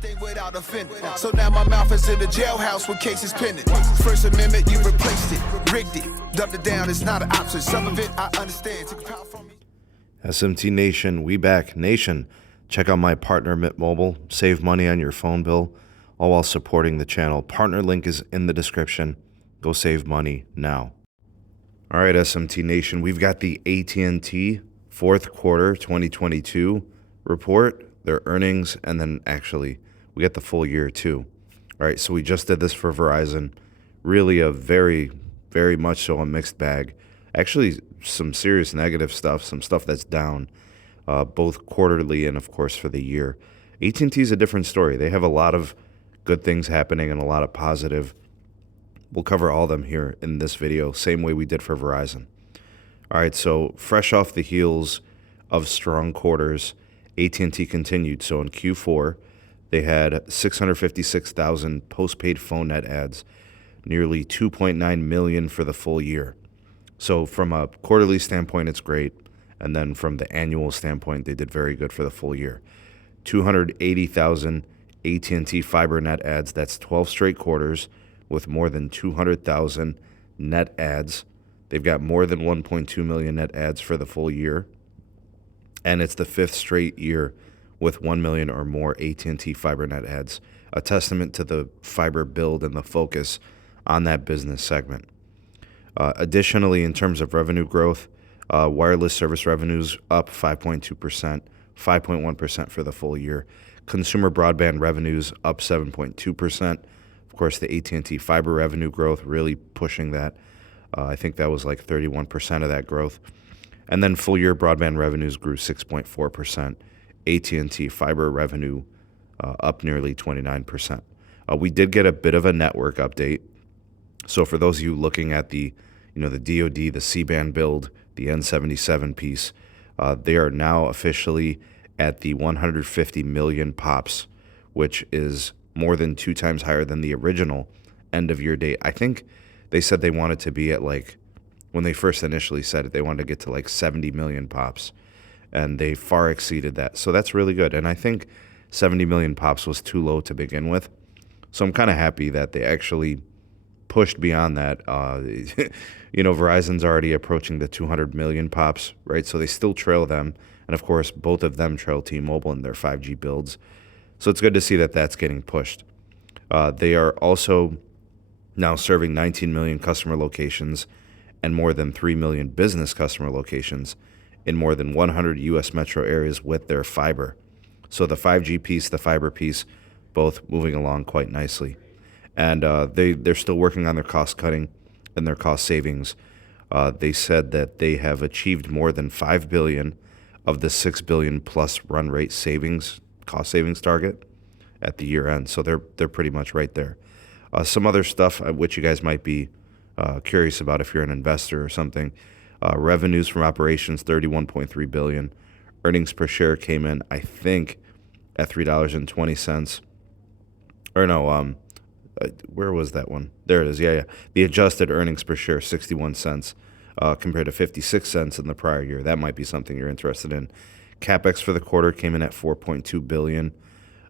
everything without offending. So now my mouth is in the jailhouse with cases pending. First Amendment, you replaced it, rigged it, dumbed it down. It's not an option. Some of it I understand. Took power from me. SMT Nation, we back. Nation, check out my partner Mint Mobile. Save money on your phone bill, all while supporting the channel. Partner link is in the description. Go save money now. All right, SMT Nation, we've got the AT&T fourth quarter 2022 report, their earnings, and then actually we got the full year too. All right, so we just did this for Verizon. Really a very, very much so a mixed bag. Actually, some serious negative stuff, some stuff that's down, both quarterly and, of course, for the year. AT&T is a different story. They have a lot of good things happening and a lot of positive. We'll cover all of them here in this video, same way we did for Verizon. All right, so fresh off the heels of strong quarters, AT&T continued. So in Q4, they had 656,000 postpaid phone net adds, nearly 2.9 million for the full year. So from a quarterly standpoint, it's great. And then from the annual standpoint, they did very good for the full year. 280,000 AT&T fiber net adds. That's 12 straight quarters with more than 200,000 net adds. They've got more than 1.2 million net adds for the full year. And it's the fifth straight year with 1 million or more AT&T fiber net adds, a testament to the fiber build and the focus on that business segment. Additionally, in terms of revenue growth, wireless service revenues up 5.2%, 5.1% for the full year. Consumer broadband revenues up 7.2%. Of course, the AT&T fiber revenue growth really pushing that. I think that was like 31% of that growth. And then full year broadband revenues grew 6.4%. AT&T fiber revenue up nearly 29%. We did get a bit of a network update. So for those of you looking at the DoD, the C-band build, the N77 piece, they are now officially at the 150 million pops, which is more than 2 times higher than the original end of year date. I think they said they wanted to be at when they first initially said it, they wanted to get to 70 million pops, and they far exceeded that. So that's really good. And I think 70 million pops was too low to begin with. So I'm kind of happy that they actually pushed beyond that. Verizon's already approaching the 200 million pops, right? So they still trail them. And of course, both of them trail T-Mobile in their 5G builds. So it's good to see that that's getting pushed. They are also now serving 19 million customer locations and more than 3 million business customer locations in more than 100 U.S. metro areas with their fiber. So the 5G piece, the fiber piece, both moving along quite nicely. And they're still working on their cost cutting and their cost savings. They said that they have achieved more than $5 billion of the $6 billion plus run rate cost savings target at the year end. So they're pretty much right there. Some other stuff which you guys might be curious about if you're an investor or something. Revenues from operations, $31.3 billion. Earnings per share came in, I think, at $3.20. Or no, where was that one? There it is. Yeah. The adjusted earnings per share, 61 cents, compared to 56 cents in the prior year. That might be something you're interested in. CapEx for the quarter came in at $4.2 billion.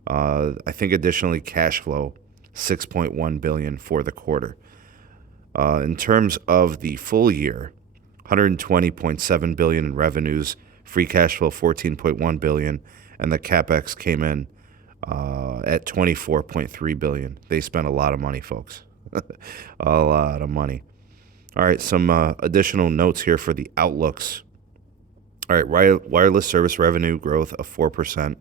I think additionally cash flow, $6.1 billion for the quarter. In terms of the full year, $120.7 billion in revenues, free cash flow $14.1 billion, and the CapEx came in at $24.3 billion. They spent a lot of money, folks. A lot of money. All right, some additional notes here for the outlooks. All right, wireless service revenue growth of 4%,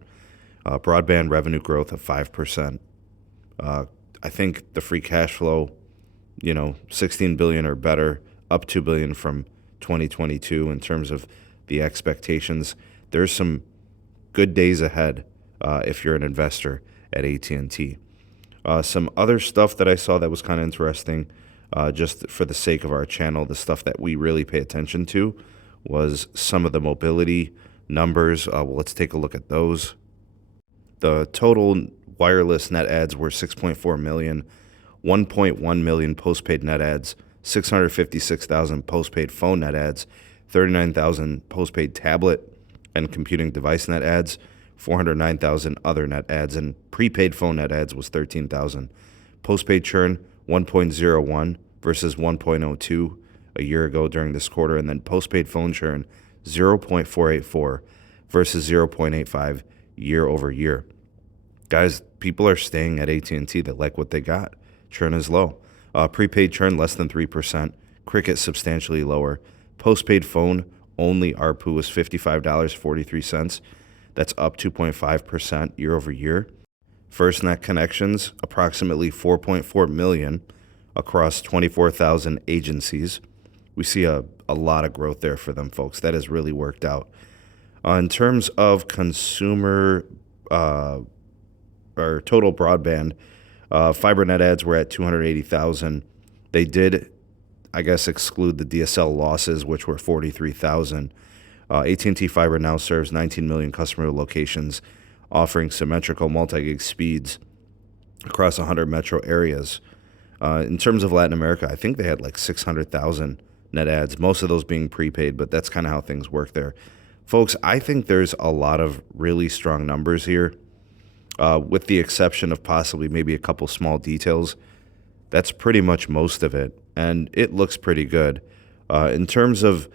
broadband revenue growth of 5%. I think the free cash flow, $16 billion or better, up $2 billion from 2022 in terms of the expectations. There's some good days ahead if you're an investor at AT&T. Some other stuff that I saw that was kind of interesting, just for the sake of our channel, the stuff that we really pay attention to was some of the mobility numbers. Let's take a look at those. The total wireless net adds were 6.4 million, 1.1 million postpaid net adds, 656,000 postpaid phone net adds, 39,000 postpaid tablet and computing device net adds, 409,000 other net adds, and prepaid phone net adds was 13,000. Postpaid churn 1.01 versus 1.02 a year ago during this quarter, and then postpaid phone churn 0.484 versus 0.85 year over year. Guys, people are staying at AT&T. They like what they got. Churn is low. Prepaid churn less than 3%. Cricket substantially lower. Postpaid phone only ARPU was $55.43. That's up 2.5% year over year. FirstNet connections, approximately 4.4 million across 24,000 agencies. We see a lot of growth there for them, folks. That has really worked out. In terms of consumer or total broadband, fiber net adds were at 280,000. They did, I guess, exclude the DSL losses, which were 43,000. AT&T Fiber now serves 19 million customer locations, offering symmetrical multi-gig speeds across 100 metro areas. In terms of Latin America, I think they had like 600,000 net adds, most of those being prepaid, but that's kind of how things work there. Folks, I think there's a lot of really strong numbers here, with the exception of possibly maybe a couple small details. That's pretty much most of it, and it looks pretty good. In terms of,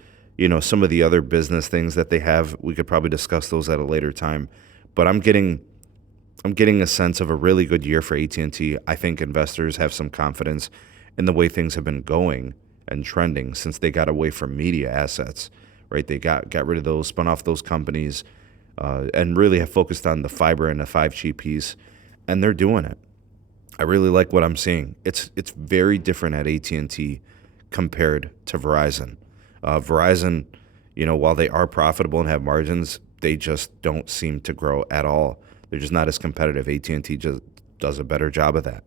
some of the other business things that they have, we could probably discuss those at a later time. But I'm getting a sense of a really good year for AT&T. I think investors have some confidence in the way things have been going and trending since they got away from media assets, right? They got rid of those, spun off those companies, and really have focused on the fiber and the 5G piece, and they're doing it. I really like what I'm seeing. It's very different at AT&T compared to Verizon. Verizon, while they are profitable and have margins, they just don't seem to grow at all. They're just not as competitive. AT&T just does a better job of that.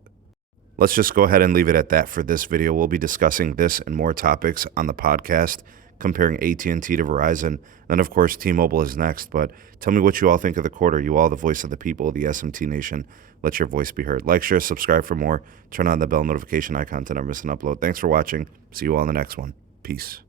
Let's just go ahead and leave it at that for this video. We'll be discussing this and more topics on the podcast, comparing AT&T to Verizon. And of course, T-Mobile is next. But tell me what you all think of the quarter. You all the voice of the people, the SMT Nation. Let your voice be heard. Like, share, subscribe for more. Turn on the bell notification icon to never miss an upload. Thanks for watching. See you all in the next one. Peace.